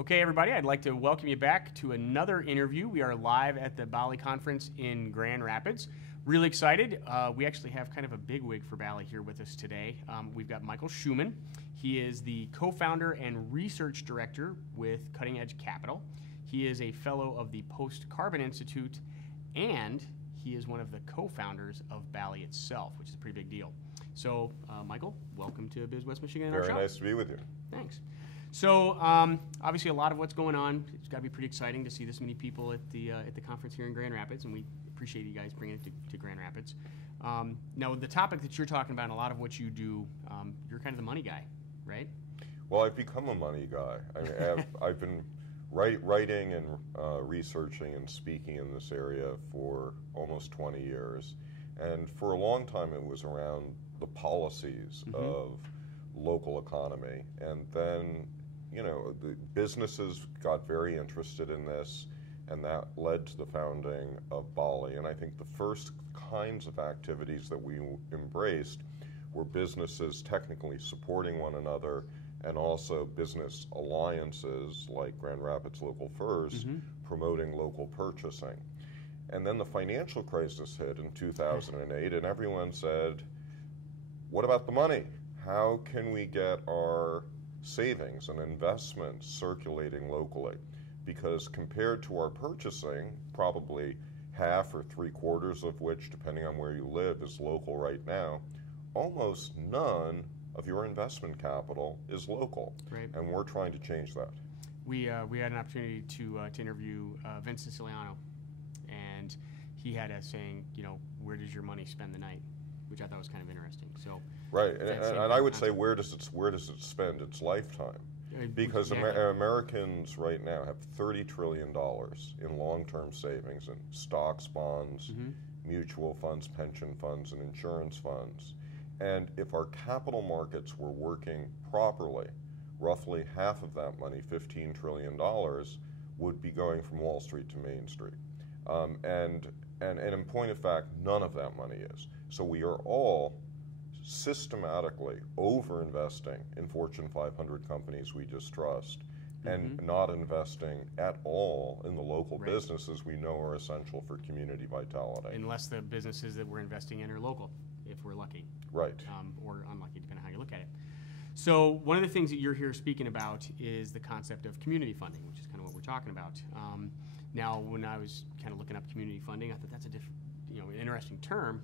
Okay, everybody, I'd like to welcome you back to another interview. We are live at the BALLE conference in Grand Rapids. Really excited. We actually have kind of a bigwig for BALLE here with us today. We've got Michael Shuman. He is the co-founder and research director with Cutting Edge Capital. He is a fellow of the Post-Carbon Institute, and he is one of the co-founders of BALLE itself, which is a pretty big deal. So, Michael, welcome to Biz West Michigan and our show. Very nice to be with you. Thanks. So, obviously, a lot of what's going on. It's got to be pretty exciting to see this many people at the conference here in Grand Rapids, and we appreciate you guys bringing it to Grand Rapids. Now, the topic that you're talking about, and a lot of what you do, you're kind of the money guy, right? Well, I've become a money guy. I've been writing and researching and speaking in this area for almost 20 years, and for a long time it was around the policies of local economy, and then the businesses got very interested in this, and that led to the founding of BALLE. And I think the first kinds of activities that we embraced were businesses technically supporting one another, and also business alliances like Grand Rapids Local First promoting local purchasing. And then the financial crisis hit in 2008, and everyone said, what about the money? How can we get our savings and investments circulating locally? Because compared to our purchasing, probably half or three-quarters of which, depending on where you live, is local right now, almost none of your investment capital is local. Right. And we're trying to change that. We had an opportunity to interview Vince Siciliano, and he had us saying, where does your money spend the night? Which I thought was kind of interesting. So right, and I would say where does it spend its lifetime? Because Americans right now have $30 trillion in long-term savings in stocks, bonds, mutual funds, pension funds, and insurance funds. And if our capital markets were working properly, roughly half of that money, $15 trillion, would be going from Wall Street to Main Street. And in point of fact, none of that money is. So we are all systematically over-investing in Fortune 500 companies we just trust, and not investing at all in the local businesses we know are essential for community vitality. Unless the businesses that we're investing in are local, if we're lucky. Right. Or unlucky, depending on how you look at it. So one of the things that you're here speaking about is the concept of community funding, which is kind of what we're talking about. Now, when I was kind of looking up community funding, I thought that's an interesting term.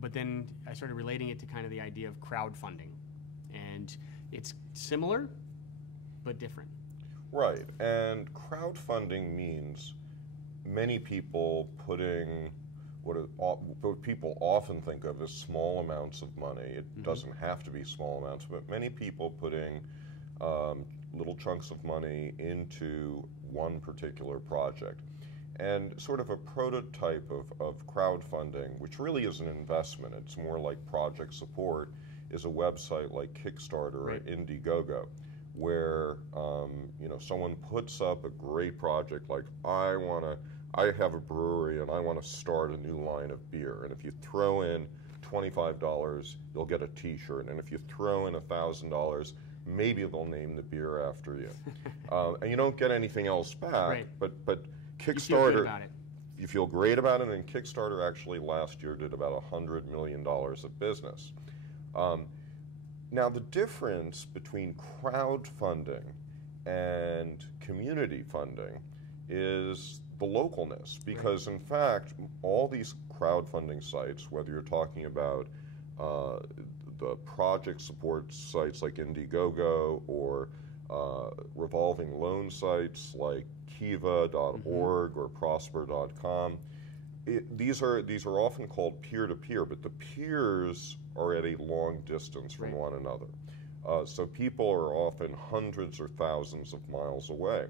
But then I started relating it to kind of the idea of crowdfunding. And it's similar, but different. Right. And crowdfunding means many people putting what people often think of as small amounts of money. It doesn't have to be small amounts, but many people putting little chunks of money into one particular project. And sort of a prototype of crowdfunding, which really is an investment, it's more like project support, is a website like Kickstarter or Indiegogo, where someone puts up a great project like, I have a brewery and I want to start a new line of beer, and if you throw in $25, you'll get a t-shirt, and if you throw in $1,000, maybe they'll name the beer after you. And you don't get anything else back, but Kickstarter, you feel great about it, and Kickstarter actually last year did about $100 million of business. Now, the difference between crowdfunding and community funding is the localness, because in fact, all these crowdfunding sites, whether you're talking about the project support sites like Indiegogo or revolving loan sites like Kiva.org or Prosper.com. These are often called peer-to-peer, but the peers are at a long distance from one another. So people are often hundreds or thousands of miles away.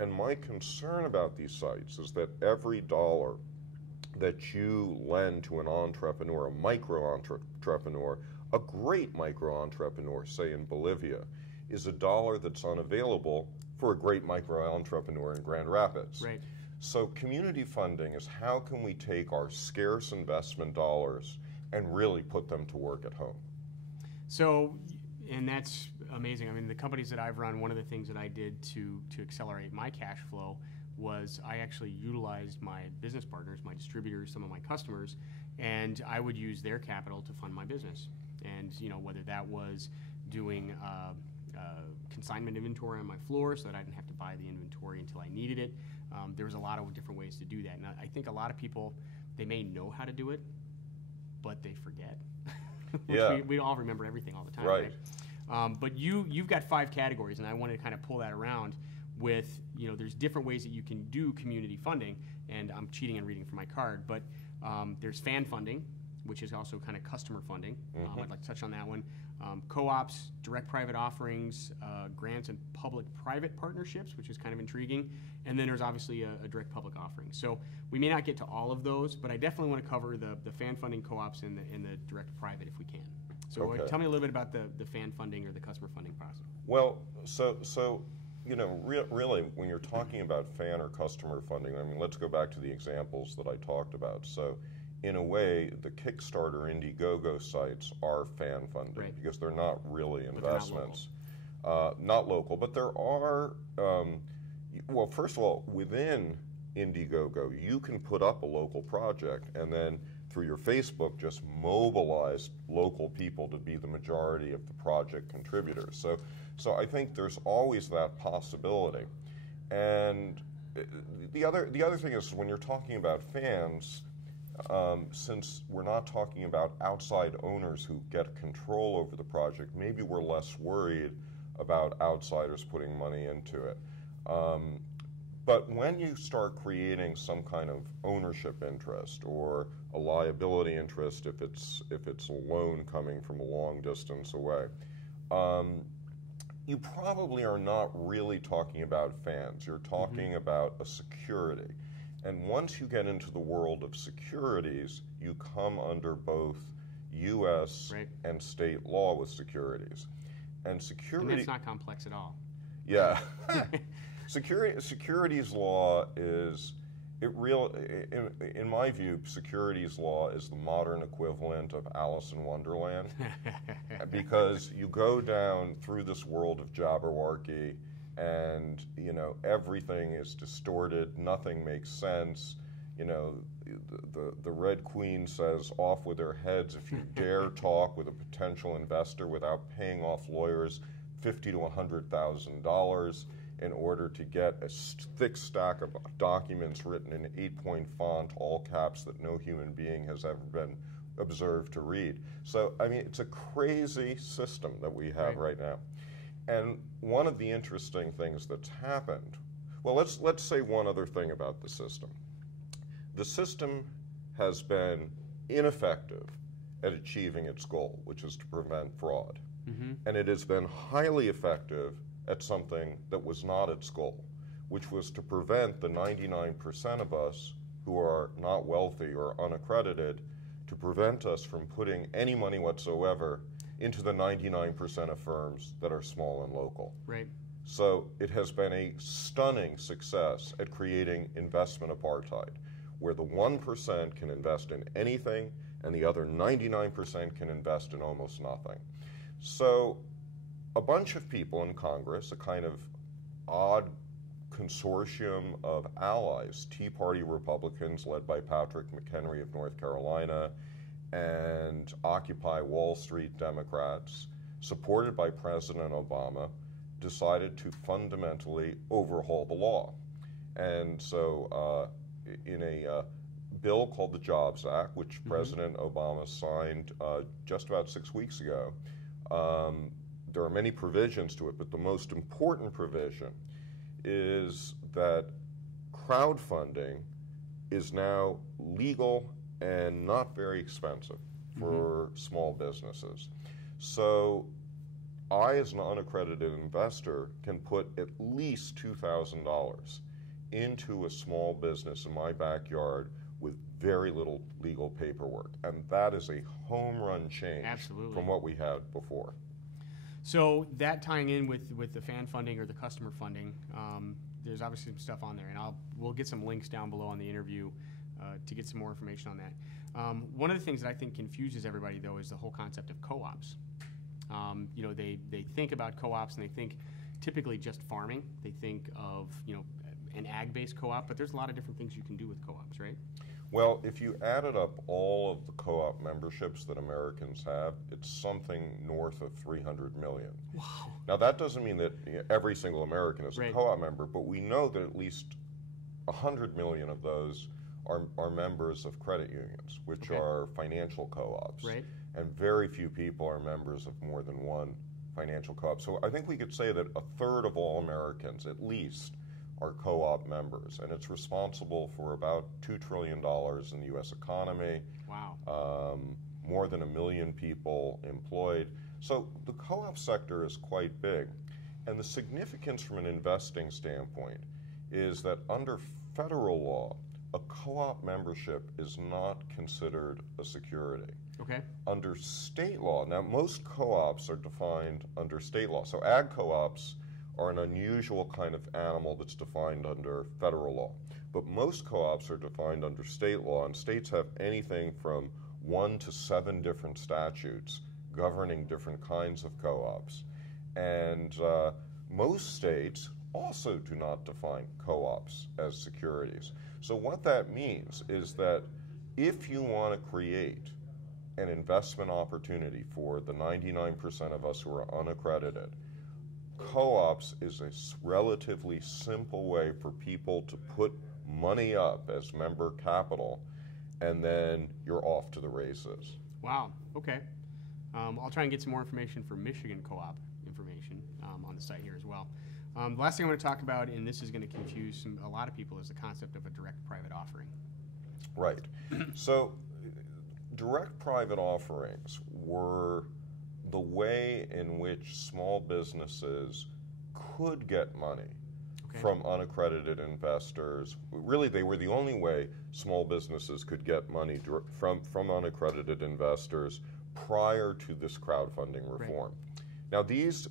And my concern about these sites is that every dollar that you lend to an entrepreneur, a micro-entrepreneur, a great micro-entrepreneur, say in Bolivia, is a dollar that's unavailable for a great micro-entrepreneur in Grand Rapids. Right. So community funding is how can we take our scarce investment dollars and really put them to work at home. So And that's amazing. I mean, the companies that I've run, one of the things that I did to accelerate my cash flow was I actually utilized my business partners, my distributors, some of my customers, and I would use their capital to fund my business. And whether that was doing consignment inventory on my floor so that I didn't have to buy the inventory until I needed it. There was a lot of different ways to do that. And I think a lot of people, they may know how to do it, but they forget. Yeah. we all remember everything all the time, Right. But you've got 5 categories, and I wanted to kind of pull that around with, there's different ways that you can do community funding, and I'm cheating and reading from my card, but there's fan funding, which is also kind of customer funding. I'd like to touch on that one. Co-ops, direct private offerings, grants and public-private partnerships, which is kind of intriguing. And then there's obviously a direct public offering. So we may not get to all of those, but I definitely want to cover the fan funding, co-ops, and the direct private if we can. So Okay. Tell me a little bit about the fan funding or the customer funding process. Well, so really, when you're talking about fan or customer funding, I mean, let's go back to the examples that I talked about. So, in a way, the Kickstarter, Indiegogo sites are fan funding, Right. because they're not really But they're not investments. Not local, but there are. Well, first of all, within Indiegogo, you can put up a local project and then through your Facebook just mobilize local people to be the majority of the project contributors. So I think there's always that possibility. And the other thing is, when you're talking about fans, since we're not talking about outside owners who get control over the project, maybe we're less worried about outsiders putting money into it. But when you start creating some kind of ownership interest or a liability interest, if it's a loan coming from a long distance away, you probably are not really talking about fans. You're talking about a security. And once you get into the world of securities, you come under both U.S. Right. and state law with securities. And security... And that's not complex at all. Yeah. Securities law is, in my view, securities law is the modern equivalent of Alice in Wonderland, because you go down through this world of jabberwocky, and everything is distorted, nothing makes sense. The Red Queen says, "Off with their heads if you dare talk with a potential investor without paying off lawyers $50,000 to $100,000 in order to get a thick stack of documents written in 8-point font, all caps, that no human being has ever been observed to read." So, I mean, it's a crazy system that we have right now. And one of the interesting things that's happened, well, let's say one other thing about the system. The system has been ineffective at achieving its goal, which is to prevent fraud. And it has been highly effective at something that was not its goal, which was to prevent the 99% of us who are not wealthy or unaccredited, to prevent us from putting any money whatsoever into the 99% of firms that are small and local. Right. So it has been a stunning success at creating investment apartheid, where the 1% can invest in anything and the other 99% can invest in almost nothing. So a bunch of people in Congress, a kind of odd consortium of allies, Tea Party Republicans led by Patrick McHenry of North Carolina, and Occupy Wall Street Democrats, supported by President Obama, decided to fundamentally overhaul the law. And so in a bill called the Jobs Act, which President Obama signed just about 6 weeks ago, there are many provisions to it, but the most important provision is that crowdfunding is now legal and not very expensive for small businesses. So I, as an unaccredited investor, can put at least $2,000 into a small business in my backyard with very little legal paperwork. And that is a home run change from what we had before. So that tying in with the fan funding or the customer funding, there's obviously some stuff on there, and we'll get some links down below on the interview to get some more information on that. One of the things that I think confuses everybody, though, is the whole concept of co-ops. You know, they think about co-ops and they think typically just farming. They think of, you know, an ag-based co-op, but there's a lot of different things you can do with co-ops, right? Well, if you added up all of the co-op memberships that Americans have, it's something north of 300 million. Wow. Now, that doesn't mean that every single American is a Right. co-op member, but we know that at least 100 million of those are members of credit unions, which Okay. are financial co-ops. Right. And very few people are members of more than one financial co-op. So I think we could say that a third of all Americans, at least, are co-op members, and it's responsible for about $2 trillion in the U.S. economy. Wow. More than 1 million people employed. So the co-op sector is quite big. And the significance from an investing standpoint is that under federal law, a co-op membership is not considered a security. Okay. Under state law, now most co-ops are defined under state law. So ag co-ops are an unusual kind of animal that's defined under federal law. But most co-ops are defined under state law, and states have anything from 1 to 7 different statutes governing different kinds of co-ops. And most states also do not define co-ops as securities. So what that means is that if you want to create an investment opportunity for the 99% of us who are unaccredited, co-ops is a relatively simple way for people to put money up as member capital, and then you're off to the races. Wow. Okay. I'll try and get some more information for Michigan co-op information on the site here as well. The last thing I want to talk about, and this is going to confuse a lot of people, is the concept of a direct private offering. Right. So direct private offerings were the way in which small businesses could get money from unaccredited investors. Really, they were the only way small businesses could get money from unaccredited investors prior to this crowdfunding reform. Right. Now, these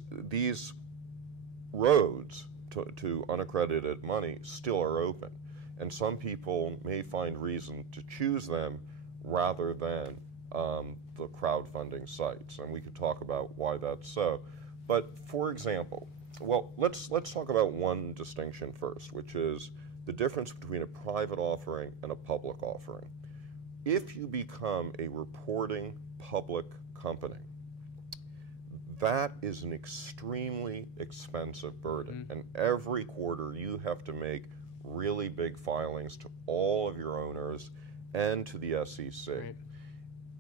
roads to unaccredited money still are open, and some people may find reason to choose them rather than the crowdfunding sites, and we could talk about why that's so. But for example, well, let's talk about one distinction first, which is the difference between a private offering and a public offering. If you become a reporting public company, that is an extremely expensive burden, and every quarter you have to make really big filings to all of your owners and to the SEC. Right.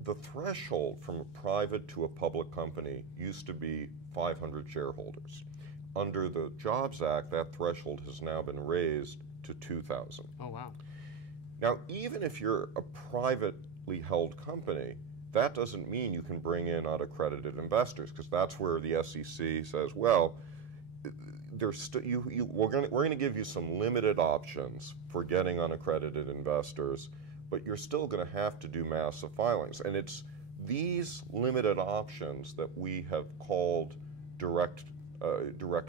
The threshold from a private to a public company used to be 500 shareholders. Under the Jobs Act, that threshold has now been raised to 2,000. Oh, wow. Now, even if you're a privately held company, that doesn't mean you can bring in unaccredited investors, because that's where the SEC says, well, we're going to give you some limited options for getting unaccredited investors, but you're still going to have to do massive filings. And it's these limited options that we have called direct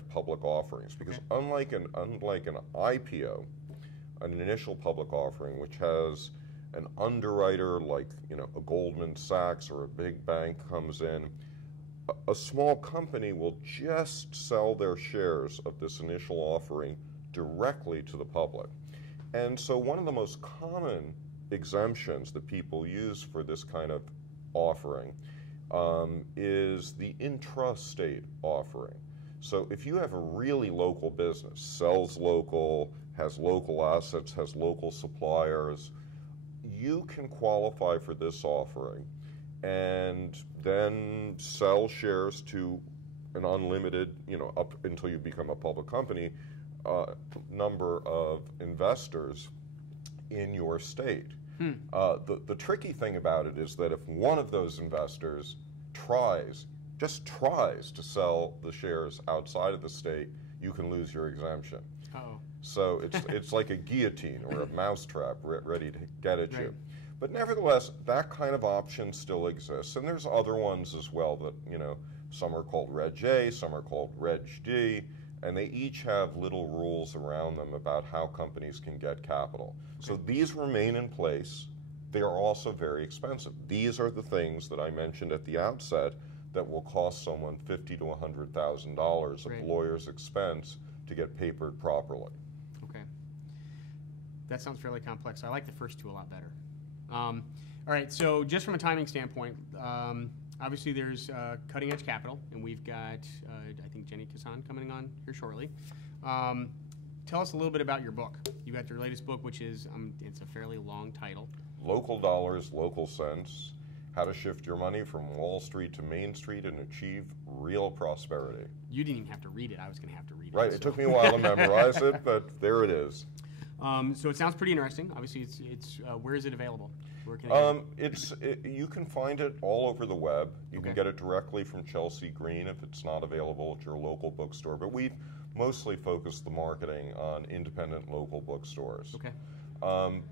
public offerings, because unlike an IPO, an initial public offering, which has an underwriter like a Goldman Sachs or a big bank comes in, a small company will just sell their shares of this initial offering directly to the public. And so one of the most common exemptions that people use for this kind of offering is the intrastate offering. So if you have a really local business, sells local, has local assets, has local suppliers, you can qualify for this offering and then sell shares to an unlimited, up until you become a public company, number of investors in your state. The tricky thing about it is that if one of those investors just tries to sell the shares outside of the state, you can lose your exemption. Uh-oh. So it's like a guillotine or a mousetrap ready to get at you. But nevertheless, that kind of option still exists, and there's other ones as well that, some are called Reg A, some are called Reg D, and they each have little rules around them about how companies can get capital. So these remain in place. They are also very expensive. These are the things that I mentioned at the outset that will cost someone $50,000 to $100,000 of Right. lawyer's expense to get papered properly. Okay. That sounds fairly complex. I like the first two a lot better. All right, so just from a timing standpoint, obviously there's Cutting Edge Capital, and we've got, I think, Jenny Kassan coming on here shortly. Tell us a little bit about your book. You got your latest book, which is, it's a fairly long title. Local dollars, local cents, how to shift your money from Wall Street to Main Street and achieve real prosperity. You didn't even have to read it. I was going to have to read it. Right, so. it took me a while to memorize it, but there it is. So it sounds pretty interesting. Obviously, it's where is it available? Where can I get it? You can find it all over the web. You Okay. can get it directly from Chelsea Green if it's not available at your local bookstore. But we've mostly focused the marketing on independent local bookstores. Okay.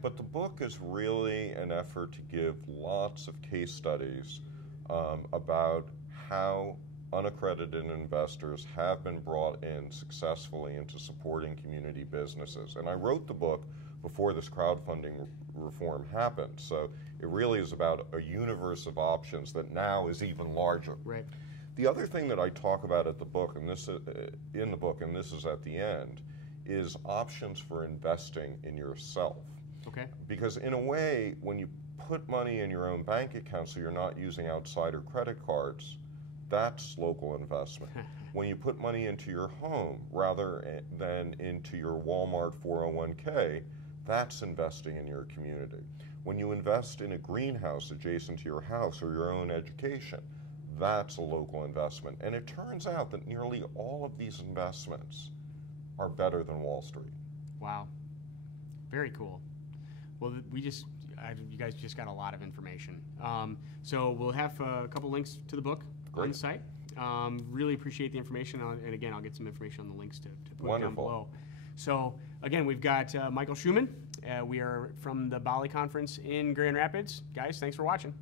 But the book is really an effort to give lots of case studies about how unaccredited investors have been brought in successfully into supporting community businesses. And I wrote the book before this crowdfunding reform happened. So it really is about a universe of options that now is even larger. Right. The other thing that I talk about at the book, and this in the book, and this is at the end, is options for investing in yourself. Okay. Because in a way, when you put money in your own bank account so you're not using outsider credit cards, that's local investment. When you put money into your home rather than into your Walmart 401k, that's investing in your community. When you invest in a greenhouse adjacent to your house or your own education, that's a local investment. And it turns out that nearly all of these investments are better than Wall Street. Wow. Very cool. Well, you guys just got a lot of information. So we'll have a couple links to the book on the site. Really appreciate the information. And again, I'll get some information on the links to put down below. So again, we've got Michael Shuman. We are from the BALLE conference in Grand Rapids. Guys, thanks for watching.